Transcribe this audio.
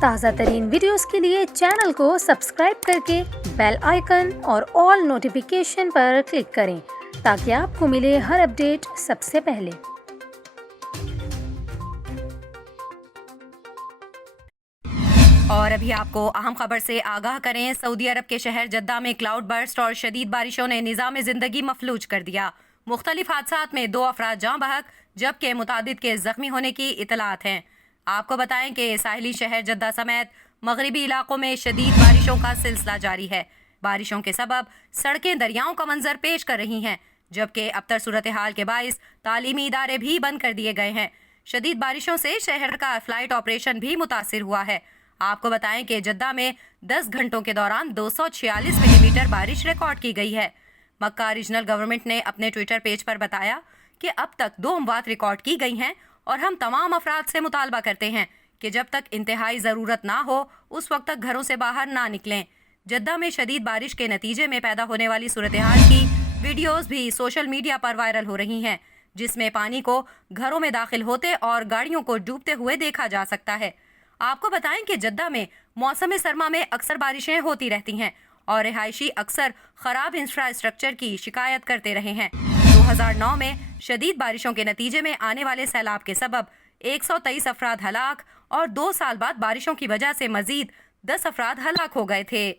تازہ ترین ویڈیوز کے لیے چینل کو سبسکرائب کر کے بیل آئیکن اور آل نوٹیفیکیشن پر کلک کریں تاکہ آپ کو ملے ہر اپڈیٹ سب سے پہلے۔ اور ابھی آپ کو اہم خبر سے آگاہ کریں، سعودی عرب کے شہر جدہ میں کلاؤڈ برسٹ اور شدید بارشوں نے نظام زندگی مفلوج کر دیا۔ مختلف حادثات میں 2 افراد جاں بحق جبکہ متعدد کے زخمی ہونے کی اطلاعات ہیں۔ آپ کو بتائیں کہ ساحلی شہر جدہ سمیت مغربی علاقوں میں شدید بارشوں کا سلسلہ جاری ہے۔ بارشوں کے سبب سڑکیں دریاؤں کا منظر پیش کر رہی ہیں، جبکہ ابتر صورتحال کے باعث تعلیمی ادارے بھی بند کر دیے گئے ہیں۔ شدید بارشوں سے شہر کا فلائٹ آپریشن بھی متاثر ہوا ہے۔ آپ کو بتائیں کہ جدہ میں 10 گھنٹوں کے دوران 246 ملی میٹر بارش ریکارڈ کی گئی ہے۔ مکہ ریجنل گورنمنٹ نے اپنے ٹویٹر پیج پر بتایا کہ اب تک 2 اموات ریکارڈ کی گئی ہیں اور ہم تمام افراد سے مطالبہ کرتے ہیں کہ جب تک انتہائی ضرورت نہ ہو اس وقت تک گھروں سے باہر نہ نکلیں۔ جدہ میں شدید بارش کے نتیجے میں پیدا ہونے والی صورتحال کی ویڈیوز بھی سوشل میڈیا پر وائرل ہو رہی ہیں، جس میں پانی کو گھروں میں داخل ہوتے اور گاڑیوں کو ڈوبتے ہوئے دیکھا جا سکتا ہے۔ آپ کو بتائیں کہ جدہ میں موسم سرما میں اکثر بارشیں ہوتی رہتی ہیں اور رہائشی اکثر خراب انفراسٹرکچر کی شکایت کرتے رہے ہیں۔ 2009 میں شدید بارشوں کے نتیجے میں آنے والے سیلاب کے سبب 123 افراد ہلاک اور 2 سال بعد بارشوں کی وجہ سے مزید 10 افراد ہلاک ہو گئے تھے۔